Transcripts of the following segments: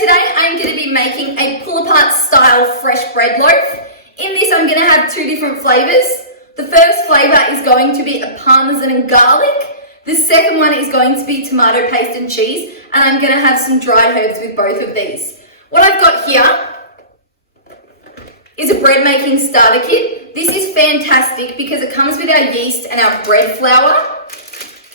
today I'm going to be making a pull-apart style fresh bread loaf. In this I'm going to have two different flavours. The first flavour is going to be a parmesan and garlic. The second one is going to be tomato paste and cheese, and I'm going to have some dried herbs with both of these. What I've got here is a bread making starter kit. This is fantastic because it comes with our yeast and our bread flour.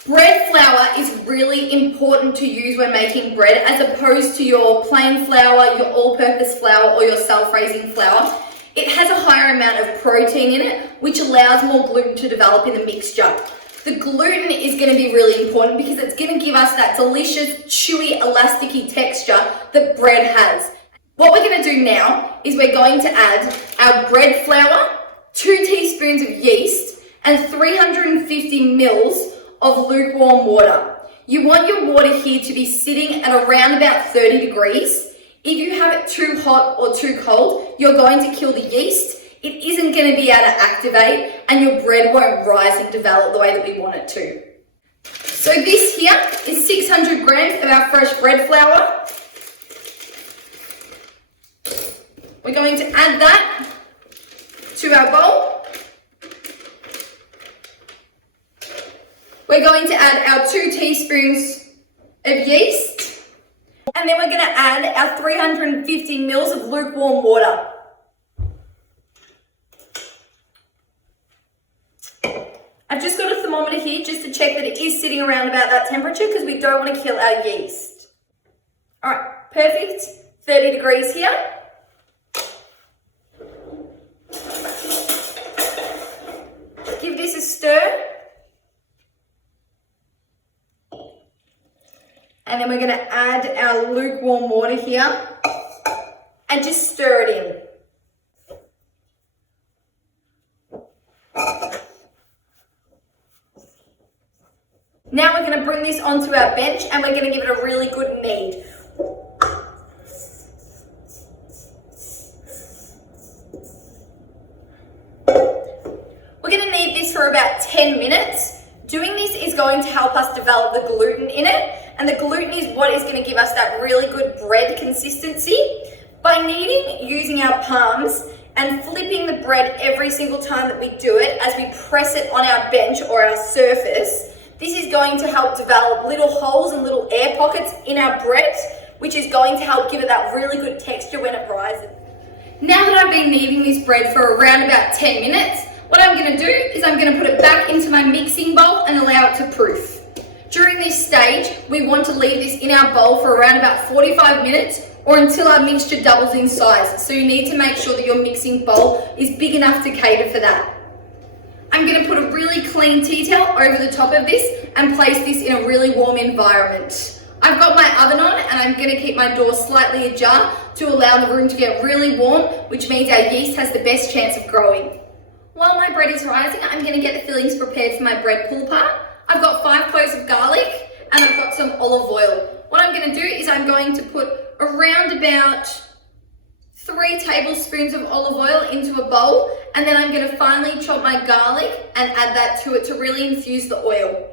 Bread flour is really important to use when making bread as opposed to your plain flour, your all-purpose flour or your self-raising flour. It has a higher amount of protein in it, which allows more gluten to develop in the mixture. The gluten is going to be really important because it's going to give us that delicious, chewy, elasticy texture that bread has. What we're going to do now is we're going to add our bread flour, 2 teaspoons of yeast, and 350 mils of lukewarm water. You want your water here to be sitting at around about 30 degrees. If you have it too hot or too cold, you're going to kill the yeast. It isn't going to be able to activate and your bread won't rise and develop the way that we want it to. So this here is 600 grams of our fresh bread flour. We're going to add that to our bowl. We're going to add our 2 teaspoons of yeast, and then we're going to add our 350 mils of lukewarm water. I've just got a thermometer here just to check that it is sitting around about that temperature because we don't want to kill our yeast. All right, perfect. 30 degrees here. Give this a stir. And then we're going to add our lukewarm water here and just stir it in. Now we're going to bring this onto our bench and we're going to give it a really good knead. We're going to knead this for about 10 minutes. Doing this is going to help us develop the gluten in it. And the gluten is what is going to give us that really good bread consistency. By kneading using our palms and flipping the bread every single time that we do it as we press it on our bench or our surface, this is going to help develop little holes and little air pockets in our bread, which is going to help give it that really good texture when it rises. Now that I've been kneading this bread for around about 10 minutes, what I'm going to do is I'm going to put it back into my mixing bowl and allow it to proof. During this stage, we want to leave this in our bowl for around about 45 minutes or until our mixture doubles in size. So you need to make sure that your mixing bowl is big enough to cater for that. I'm going to put a really clean tea towel over the top of this and place this in a really warm environment. I've got my oven on and I'm going to keep my door slightly ajar to allow the room to get really warm, which means our yeast has the best chance of growing. While my bread is rising, I'm going to get the fillings prepared for my bread pull-apart. I've got 5 cloves of garlic and I've got some olive oil. What I'm going to do is I'm going to put around about 3 tablespoons of olive oil into a bowl, and then I'm going to finely chop my garlic and add that to it to really infuse the oil.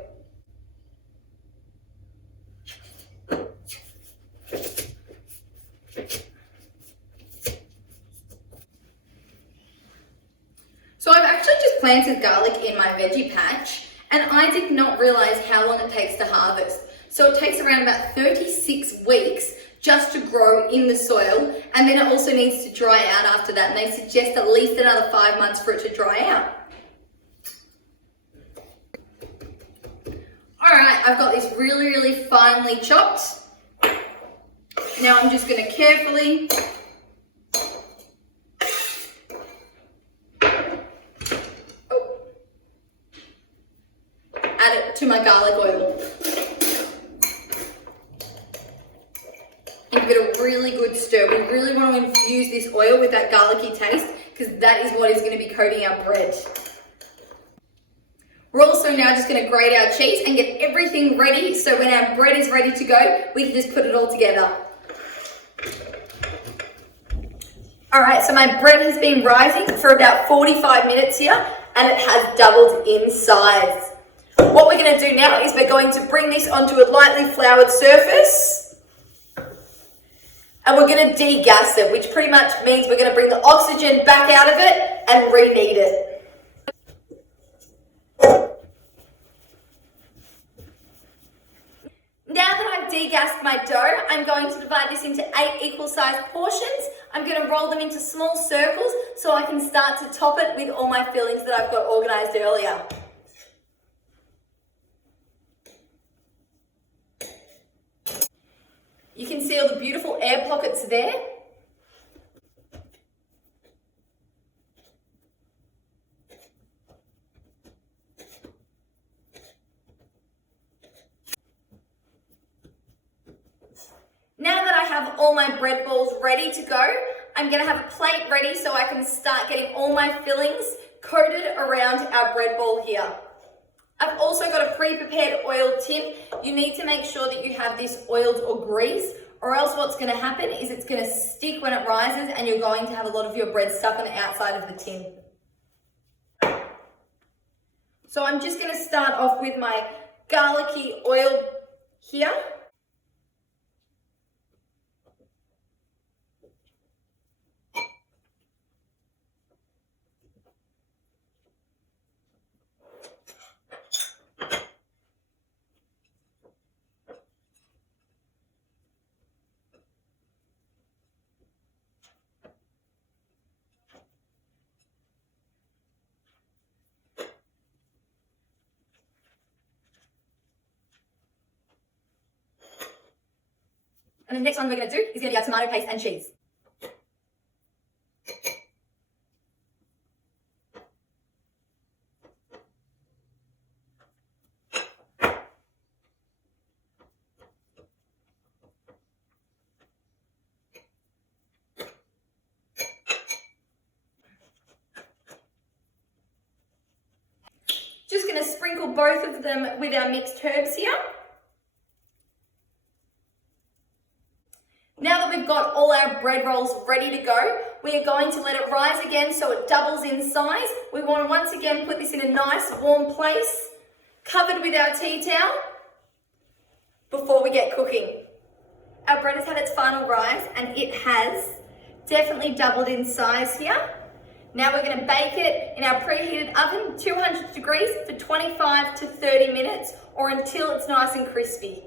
So I've actually just planted garlic in my veggie patch. And I did not realize how long it takes to harvest. So it takes around about 36 weeks just to grow in the soil. And then it also needs to dry out after that. And they suggest at least another 5 months for it to dry out. All right, I've got this really, really finely chopped. Now I'm just going to carefully add it to my garlic oil and give it a really good stir. We really want to infuse this oil with that garlicky taste because that is what is going to be coating our bread. We're also now just going to grate our cheese and get everything ready so when our bread is ready to go, we can just put it all together. All right, so my bread has been rising for about 45 minutes here and it has doubled in size. What we're going to do now is we're going to bring this onto a lightly floured surface. And we're going to degas it, which pretty much means we're going to bring the oxygen back out of it and re-knead it. Now that I've degassed my dough, I'm going to divide this into 8 equal sized portions. I'm going to roll them into small circles so I can start to top it with all my fillings that I've got organised earlier. You can see all the beautiful air pockets there. Now that I have all my bread balls ready to go, I'm going to have a plate ready so I can start getting all my fillings coated around our bread ball here. I've also got a pre-prepared oiled tin. You need to make sure that you have this oiled or greased, or else what's going to happen is it's going to stick when it rises and you're going to have a lot of your bread stuck on the outside of the tin. So I'm just going to start off with my garlicky oil here. And the next one we're going to do is going to be our tomato paste and cheese. Just going to sprinkle both of them with our mixed herbs here. Now that we've got all our bread rolls ready to go, we are going to let it rise again so it doubles in size. We want to once again put this in a nice warm place, covered with our tea towel, before we get cooking. Our bread has had its final rise and it has definitely doubled in size here. Now we're going to bake it in our preheated oven, 200 degrees for 25 to 30 minutes or until it's nice and crispy.